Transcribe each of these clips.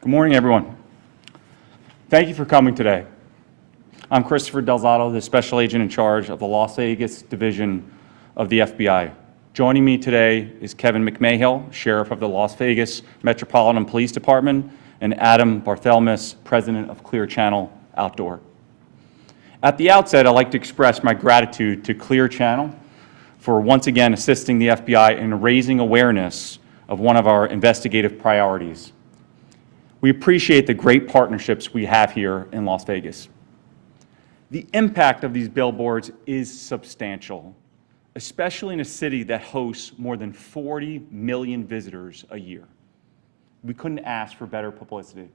Good morning, everyone. Thank you for coming today. I'm Christopher Delzato, the Special Agent in charge of the Las Vegas Division of the FBI. Joining me today is Kevin McMahill, Sheriff of the Las Vegas Metropolitan Police Department, and Adam Barthelmess, President of Clear Channel Outdoor. At the outset, I'd like to express my gratitude to Clear Channel for once again assisting the FBI in raising awareness of one of our investigative priorities. We appreciate the great partnerships we have here in Las Vegas. The impact of these billboards is substantial, especially in a city that hosts more than 40 million visitors a year. We couldn't ask for better publicity.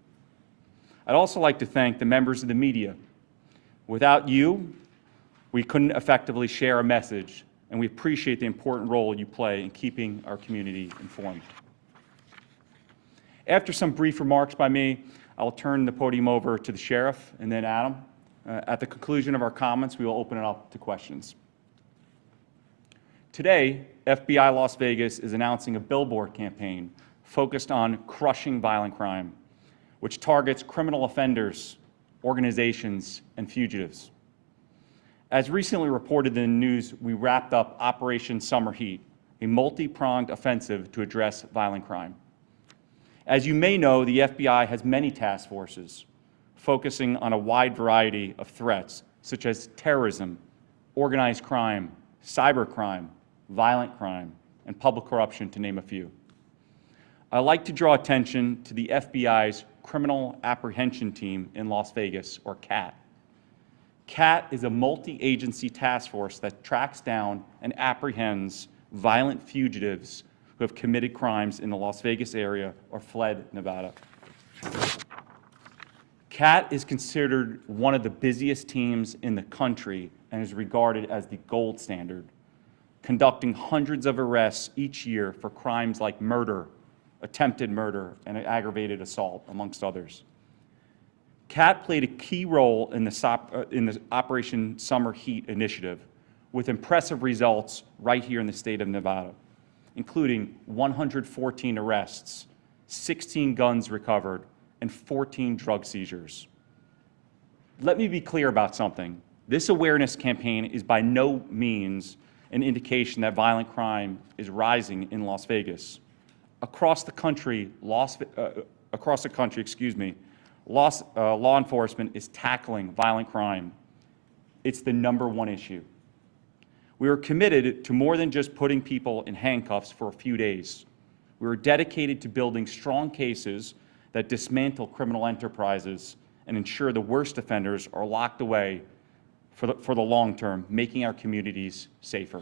I'd also like to thank the members of the media. Without you, we couldn't effectively share a message, and we appreciate the important role you play in keeping our community informed. After some brief remarks by me, I'll turn the podium over to the Sheriff and then Adam. At the conclusion of our comments, we will open it up to questions. Today, FBI Las Vegas is announcing a billboard campaign focused on crushing violent crime, which targets criminal offenders, organizations, and fugitives. As recently reported in the news, we wrapped up Operation Summer Heat, a multi-pronged offensive to address violent crime. As you may know, the FBI has many task forces focusing on a wide variety of threats, such as terrorism, organized crime, cybercrime, violent crime, and public corruption, to name a few. I'd like to draw attention to the FBI's Criminal Apprehension Team in Las Vegas, or CAT. CAT is a multi-agency task force that tracks down and apprehends violent fugitives who have committed crimes in the Las Vegas area or fled Nevada. CAT is considered one of the busiest teams in the country and is regarded as the gold standard, conducting hundreds of arrests each year for crimes like murder, attempted murder, and aggravated assault, amongst others. CAT played a key role in the Operation Summer Heat initiative with impressive results right here in the state of Nevada, including 114 arrests, 16 guns recovered, and 14 drug seizures. Let me be clear about something. This awareness campaign is by no means an indication that violent crime is rising in Las Vegas. Across the country, law enforcement is tackling violent crime. It's the #1 issue. We are committed to more than just putting people in handcuffs for a few days. We are dedicated to building strong cases that dismantle criminal enterprises and ensure the worst offenders are locked away for the long term, making our communities safer.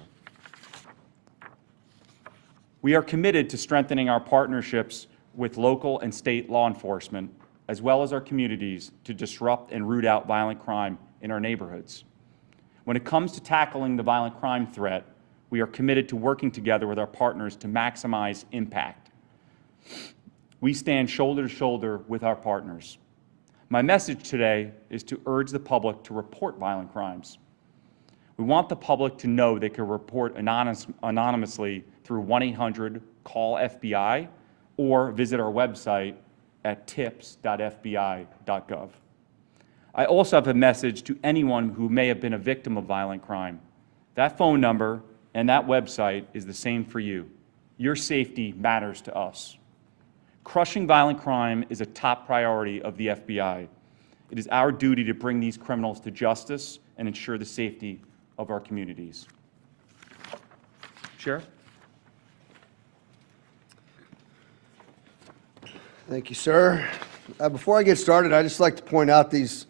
We are committed to strengthening our partnerships with local and state law enforcement, as well as our communities, to disrupt and root out violent crime in our neighborhoods. When it comes to tackling the violent crime threat, we are committed to working together with our partners to maximize impact. We stand shoulder to shoulder with our partners. My message today is to urge the public to report violent crimes. We want the public to know they can report anonymously through 1-800-CALL-FBI or visit our website at tips.fbi.gov. I also have a message to anyone who may have been a victim of violent crime. That phone number and that website is the same for you. Your safety matters to us. Crushing violent crime is a top priority of the FBI. It is our duty to bring these criminals to justice and ensure the safety of our communities. Sheriff? Thank you, sir. Before I get started, I'd just like to point out these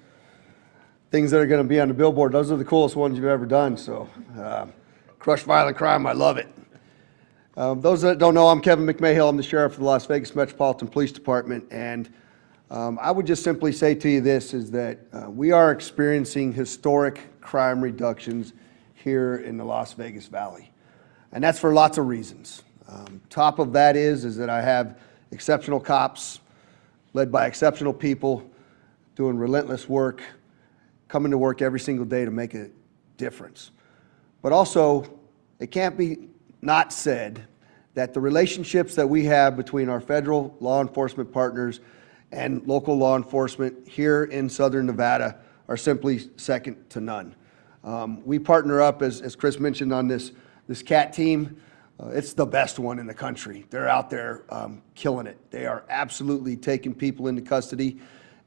things that are going to be on the billboard. Those are the coolest ones you've ever done, so crush violent crime, I love it. Those that don't know, I'm Kevin McMahill. I'm the Sheriff of the Las Vegas Metropolitan Police Department, and I would just simply say to you this, is that we are experiencing historic crime reductions here in the Las Vegas Valley, and that's for lots of reasons. Top of that is that I have exceptional cops led by exceptional people doing relentless work, coming to work every single day to make a difference. But also, it can't be not said that the relationships that we have between our federal law enforcement partners and local law enforcement here in Southern Nevada are simply second to none. We partner up, as Chris mentioned, on this CAT team. It's the best one in the country. They're out there killing it. They are absolutely taking people into custody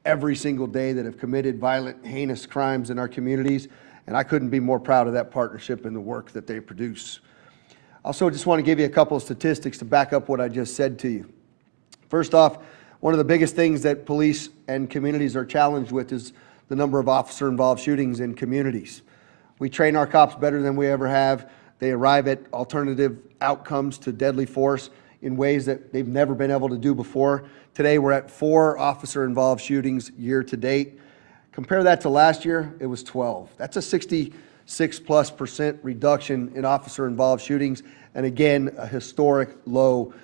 every single day that have committed violent, heinous crimes in our communities, and I couldn't be more proud of that partnership and the work that they produce. Also, just want to give you a couple of statistics to back up what I just said to you. First off, one of the biggest things that police and communities are challenged with is the number of officer-involved shootings in communities. We train our cops better than we ever have. They arrive at alternative outcomes to deadly force in ways that they've never been able to do before. Today, we're at 4 officer-involved shootings year to date. Compare that to last year, it was 12. That's a 66+% reduction in officer-involved shootings, and again, a historic low.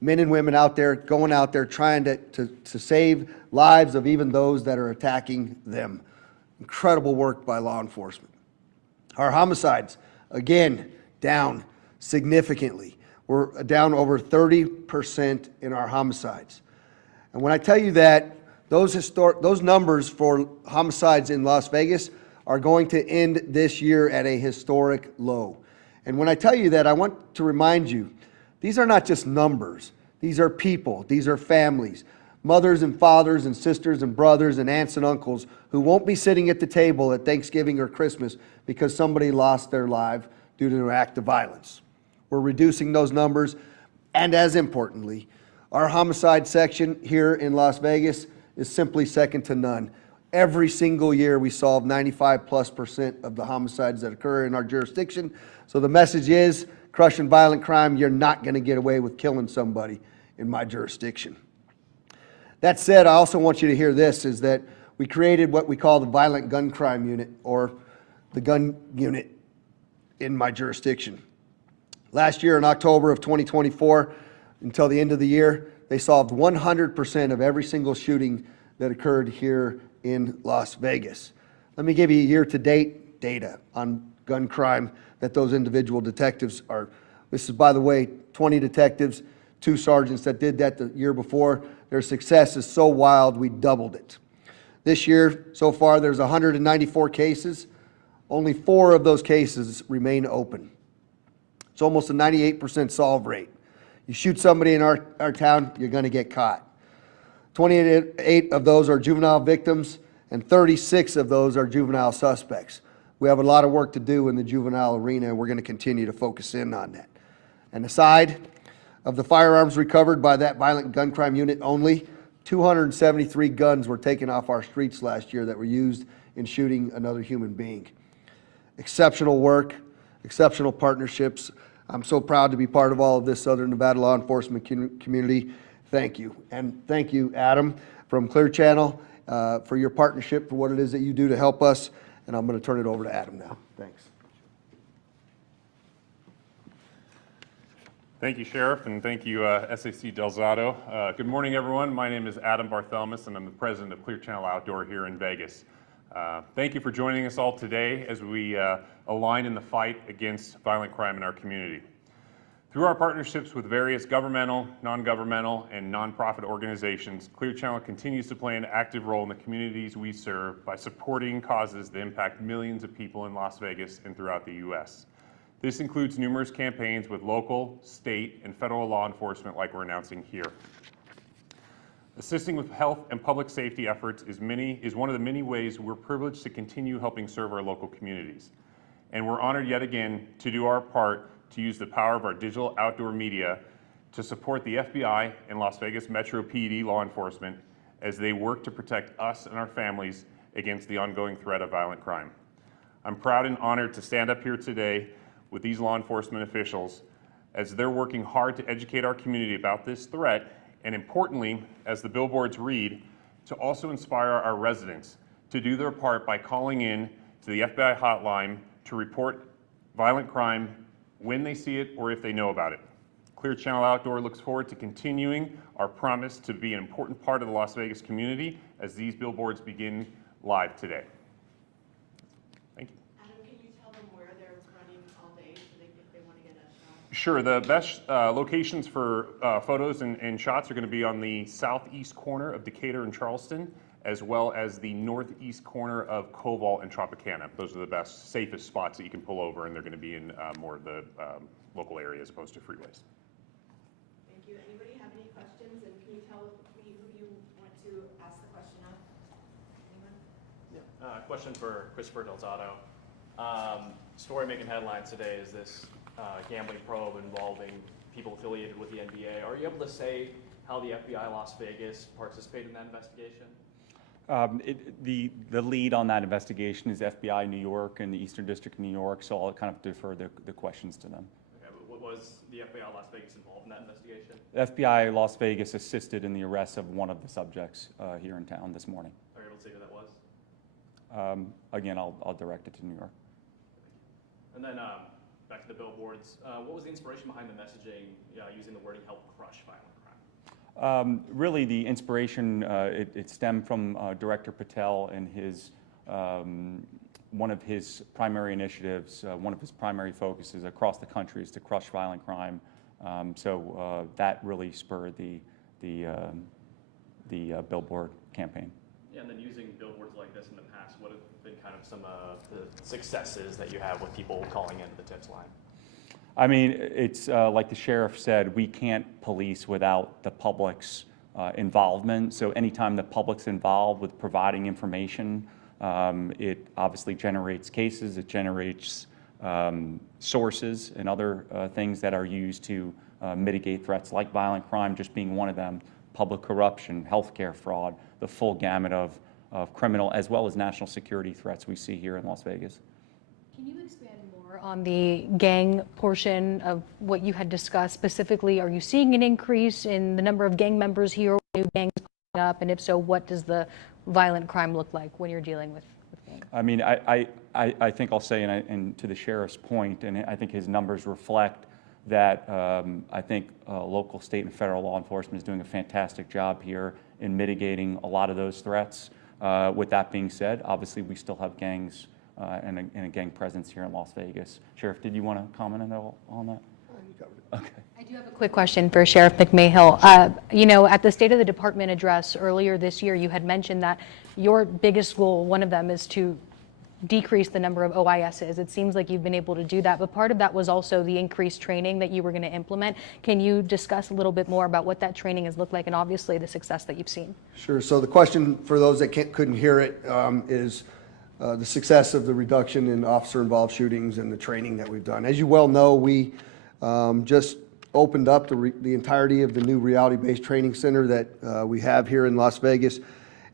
Men and women out there, going out there, trying to save lives of even those that are attacking them. Incredible work by law enforcement. Our homicides, again, down significantly. We're down over 30% in our homicides. And when I tell you that, those numbers for homicides in Las Vegas are going to end this year at a historic low. And when I tell you that, I want to remind you, these are not just numbers. These are people. These are families, mothers and fathers and sisters and brothers and aunts and uncles who won't be sitting at the table at Thanksgiving or Christmas because somebody lost their life due to an act of violence. We're reducing those numbers, and as importantly, our homicide section here in Las Vegas is simply second to none. Every single year we solve 95+% of the homicides that occur in our jurisdiction. So the message is, crushing violent crime, you're not going to get away with killing somebody in my jurisdiction. That said, I also want you to hear this, is that we created what we call the Violent Gun Crime Unit, or the gun unit in my jurisdiction. Last year in October of 2024, until the end of the year, they solved 100% of every single shooting that occurred here in Las Vegas. Let me give you year-to-date data on gun crime that those individual detectives are. This is, by the way, 20 detectives, 2 sergeants that did that the year before. Their success is so wild, we doubled it. This year, so far, there's 194 cases. Only 4 of those cases remain open. It's almost a 98% solve rate. You shoot somebody in our town, you're going to get caught. 28 of those are juvenile victims, and 36 of those are juvenile suspects. We have a lot of work to do in the juvenile arena, and we're going to continue to focus in on that. And aside of the firearms recovered by that Violent Gun Crime Unit only, 273 guns were taken off our streets last year that were used in shooting another human being. Exceptional work, exceptional partnerships. I'm so proud to be part of all of this Southern Nevada law enforcement community. Thank you. And thank you, Adam, from Clear Channel, for your partnership, for what it is that you do to help us. And I'm going to turn it over to Adam now. Thanks. Thank you, Sheriff, and thank you, SAC Delzato. Good morning, everyone. My name is Adam Barthelmess, and I'm the president of Clear Channel Outdoor here in Vegas. Thank you for joining us all today as we align in the fight against violent crime in our community. Through our partnerships with various governmental, non-governmental, and nonprofit organizations, Clear Channel continues to play an active role in the communities we serve by supporting causes that impact millions of people in Las Vegas and throughout the U.S. This includes numerous campaigns with local, state, and federal law enforcement like we're announcing here. Assisting with health and public safety efforts is one of the many ways we're privileged to continue helping serve our local communities. And we're honored yet again to do our part to use the power of our digital outdoor media to support the FBI and Las Vegas Metropolitan law enforcement as they work to protect us and our families against the ongoing threat of violent crime. I'm proud and honored to stand up here today with these law enforcement officials as they're working hard to educate our community about this threat, and importantly, as the billboards read, to also inspire our residents to do their part by calling in to the FBI hotline to report violent crime when they see it or if they know about it. Clear Channel Outdoor looks forward to continuing our promise to be an important part of the Las Vegas community as these billboards begin live today. Thank you. Adam, can you tell them where they're running all day so if they want to get a shot? Sure. The best locations for photos and shots are going to be on the southeast corner of Decatur and Charleston, as well as the northeast corner of Cobalt and Tropicana. Those are the best, safest spots that you can pull over, and they're going to be in more of the local area as opposed to freeways. Thank you. Anybody have any questions? And can you tell me who you want to ask the question of? Anyone? Yeah. Question for Christopher Delzato. Story making headlines today is this gambling probe involving people affiliated with the NBA. Are you able to say how the FBI Las Vegas participated in that investigation? The lead on that investigation is FBI New York and the Eastern District of New York, so I'll kind of defer the questions to them. Okay, but was the FBI Las Vegas involved in that investigation? The FBI Las Vegas assisted in the arrest of one of the subjects here in town this morning. Are you able to say who that was? Again, I'll direct it to New York. And then back to the billboards. What was the inspiration behind the messaging using the wording "help crush violent crime"? Really, the inspiration it stemmed from Director Patel and his one of his primary initiatives, one of his primary focuses across the country is to crush violent crime. So that really spurred the billboard campaign. Yeah, and then using billboards like this in the past, what have been kind of some of the successes that you have with people calling into the tips line? I mean, it's like the sheriff said, we can't police without the public's involvement. So anytime the public's involved with providing information, it obviously generates cases, it generates sources and other things that are used to mitigate threats like violent crime, just being one of them, public corruption, healthcare fraud, the full gamut of criminal as well as national security threats we see here in Las Vegas. Can you expand more on the gang portion of what you had discussed? Specifically, are you seeing an increase in the number of gang members here, new gangs coming up, and if so, what does the violent crime look like when you're dealing with gangs? I mean, I think I'll say, and to the sheriff's point, and I think his numbers reflect that I think local, state, and federal law enforcement is doing a fantastic job here in mitigating a lot of those threats. With that being said, obviously we still have gangs and a gang presence here in Las Vegas. Sheriff, did you want to comment at all on that? You covered it. Okay. I do have a quick question for Sheriff McMahill. You know, at the State of the Department address earlier this year, you had mentioned that your biggest goal, one of them, is to decrease the number of OISs. It seems like you've been able to do that, but part of that was also the increased training that you were going to implement. Can you discuss a little bit more about what that training has looked like and obviously the success that you've seen? Sure. So the question for those that couldn't hear it is the success of the reduction in officer-involved shootings and the training that we've done. As you well know, we just opened up the entirety of the new reality-based training center that we have here in Las Vegas.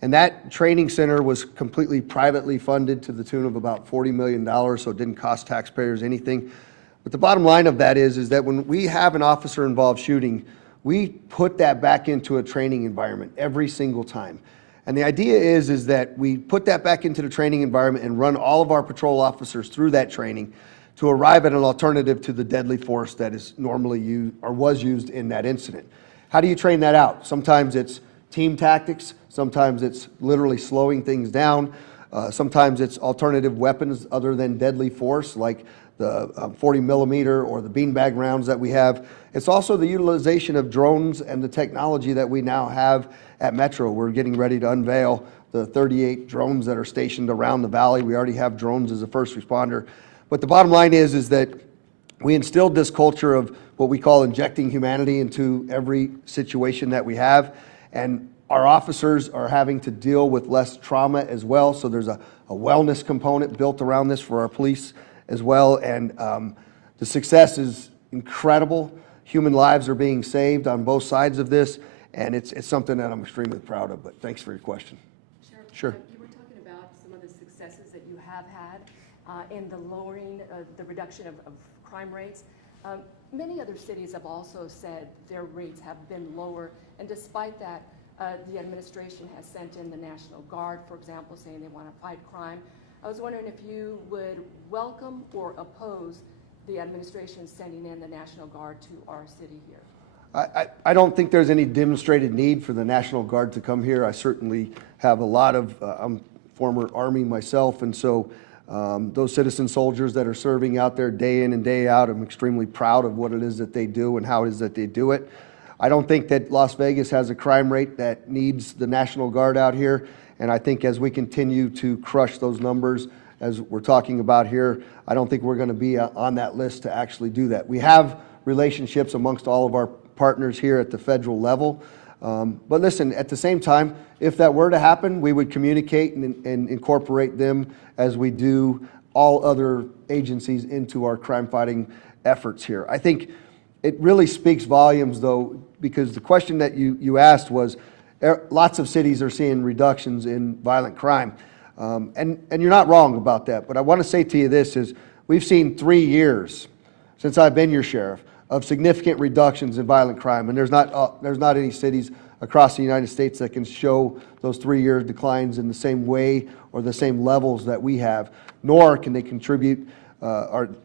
And that training center was completely privately funded to the tune of about $40 million, so it didn't cost taxpayers anything. But the bottom line of that is that when we have an officer-involved shooting, we put that back into a training environment every single time. And the idea is that we put that back into the training environment and run all of our patrol officers through that training to arrive at an alternative to the deadly force that is normally used or was used in that incident. How do you train that out? Sometimes it's team tactics, sometimes it's literally slowing things down, sometimes it's alternative weapons other than deadly force like the 40 millimeter or the beanbag rounds that we have. It's also the utilization of drones and the technology that we now have at Metro. We're getting ready to unveil the 38 drones that are stationed around the valley. We already have drones as a first responder. But the bottom line is that we instilled this culture of what we call injecting humanity into every situation that we have. And our officers are having to deal with less trauma as well. So there's a wellness component built around this for our police as well. And the success is incredible. Human lives are being saved on both sides of this. And it's something that I'm extremely proud of. But thanks for your question. Sure. You were talking about some of the successes that you have had in the lowering, the reduction of crime rates. Many other cities have also said their rates have been lower, and despite that, the administration has sent in the National Guard, for example, saying they want to fight crime. I was wondering if you would welcome or oppose the administration sending in the National Guard to our city here. I don't think there's any demonstrated need for the National Guard to come here. I certainly have a lot of, I'm former Army myself, and so Those citizen soldiers that are serving out there day in and day out, I'm extremely proud of what it is that they do and how it is that they do it. I don't think that Las Vegas has a crime rate that needs the National Guard out here, and I think as we continue to crush those numbers, as we're talking about here, I don't think we're going to be on that list to actually do that. We have relationships amongst all of our partners here at the federal level. But listen, at the same time, if that were to happen, we would communicate and incorporate them as we do all other agencies into our crime-fighting efforts here. I think it really speaks volumes, though, because the question that you asked was, lots of cities are seeing reductions in violent crime. And you're not wrong about that, but I want to say to you this is, we've seen 3 years since I've been your sheriff of significant reductions in violent crime, and there's not any cities across the United States that can show those 3-year declines in the same way or the same levels that we have, nor can they contribute,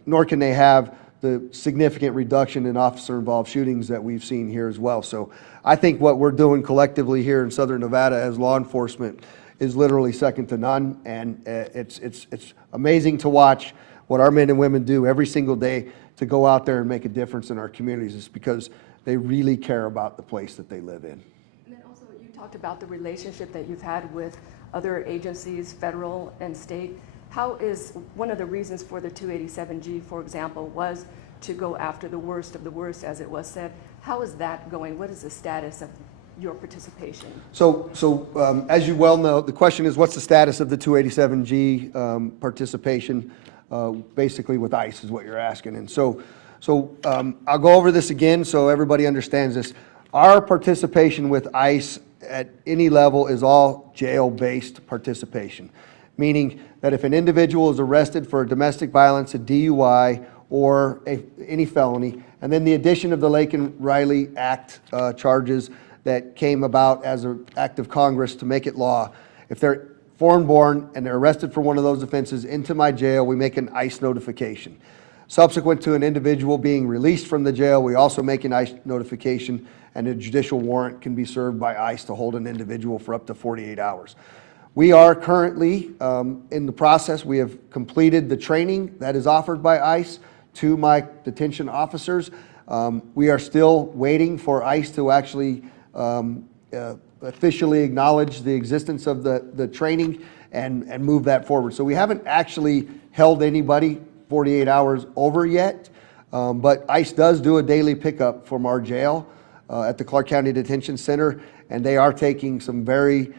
nor can they have the significant reduction in officer-involved shootings that we've seen here as well. So I think what we're doing collectively here in Southern Nevada as law enforcement is literally second to none, and it's amazing to watch what our men and women do every single day to go out there and make a difference in our communities. It's because they really care about the place that they live in. And then also, you talked about the relationship that you've had with other agencies, federal and state. How is, one of the reasons for the 287G, for example, was to go after the worst of the worst, as it was said. How is that going? What is the status of your participation? So as you well know, the question is, what's the status of the 287G participation, basically with ICE is what you're asking. And so I'll go over this again so everybody understands this. Our participation with ICE at any level is all jail-based participation, meaning that if an individual is arrested for a domestic violence, a DUI, or any felony, and then the addition of the Lake and Riley Act charges that came about as an act of Congress to make it law, if they're foreign-born and they're arrested for one of those offenses into my jail, we make an ICE notification. Subsequent to an individual being released from the jail, we also make an ICE notification, and a judicial warrant can be served by ICE to hold an individual for up to 48 hours. We are currently in the process. We have completed the training that is offered by ICE to my detention officers. We are still waiting for ICE to actually officially acknowledge the existence of the training and move that forward. So we haven't actually held anybody 48 hours over yet, but ICE does do a daily pickup from our jail at the Clark County Detention Center, and they are taking some very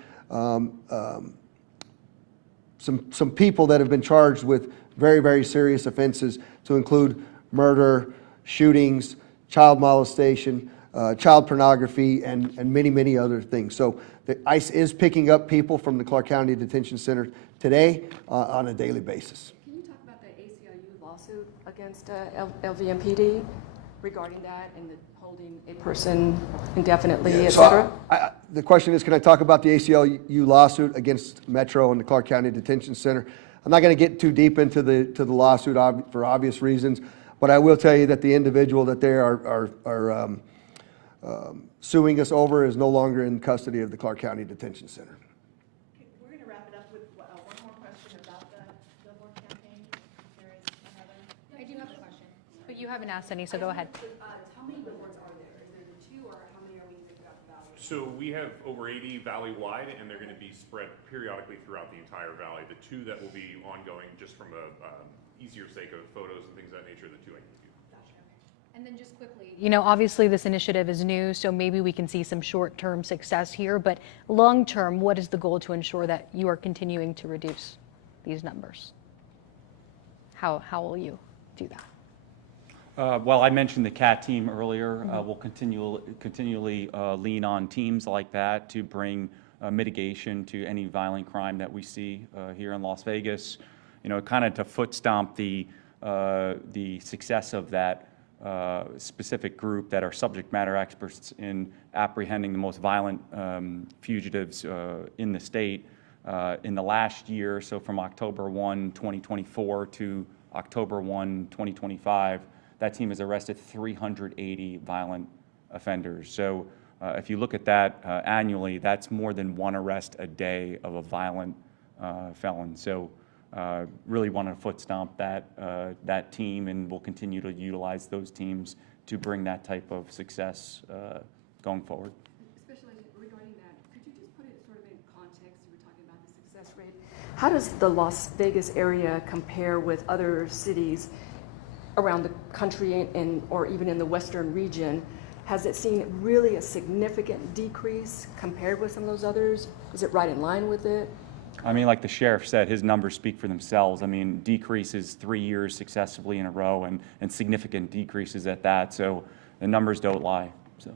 some people that have been charged with very, very serious offenses, to include murder, shootings, child molestation, child pornography, and many, many other things. So the ICE is picking up people from the Clark County Detention Center today on a daily basis. Can you talk about the ACLU lawsuit against LVMPD regarding that and holding a person indefinitely, et cetera? The question is, can I talk about the ACLU lawsuit against Metro and the Clark County Detention Center? I'm not going to get too deep into the lawsuit for obvious reasons, but I will tell you that the individual that they are suing us over is no longer in custody of the Clark County Detention Center. We're going to wrap it up with one more question about the Billboard campaign. If there is another. I do have a question, but you haven't asked any, so go ahead. How many billboards are there? Is there the 2, or how many are we thinking about the valley? So we have over 80 valley-wide, and they're going to be spread periodically throughout the entire valley. The 2 that will be ongoing, just from a easier sake of photos and things of that nature, the 2 I can give you. And then just quickly, you know, obviously this initiative is new, so maybe we can see some short-term success here, but long-term, what is the goal to ensure that you are continuing to reduce these numbers? How will you do that? Well, I mentioned the CAT team earlier. We'll continually lean on teams like that to bring mitigation to any violent crime that we see here in Las Vegas. You know, kind of to foot stomp the success of that specific group that are subject matter experts in apprehending the most violent fugitives in the state. In the last year, so from October 1, 2024 to October 1, 2025, that team has arrested 380 violent offenders. So if you look at that annually, that's more than 1 arrest a day of a violent felon. So really want to foot stomp that team, and we'll continue to utilize those teams to bring that type of success going forward. Especially regarding that, could you just put it sort of in context? You were talking about the success rate. How does the Las Vegas area compare with other cities around the country or even in the western region? Has it seen really a significant decrease compared with some of those others? Is it right in line with it? I mean, like the sheriff said, his numbers speak for themselves. I mean, decreases 3 years successively in a row and significant decreases at that. So the numbers don't lie. So.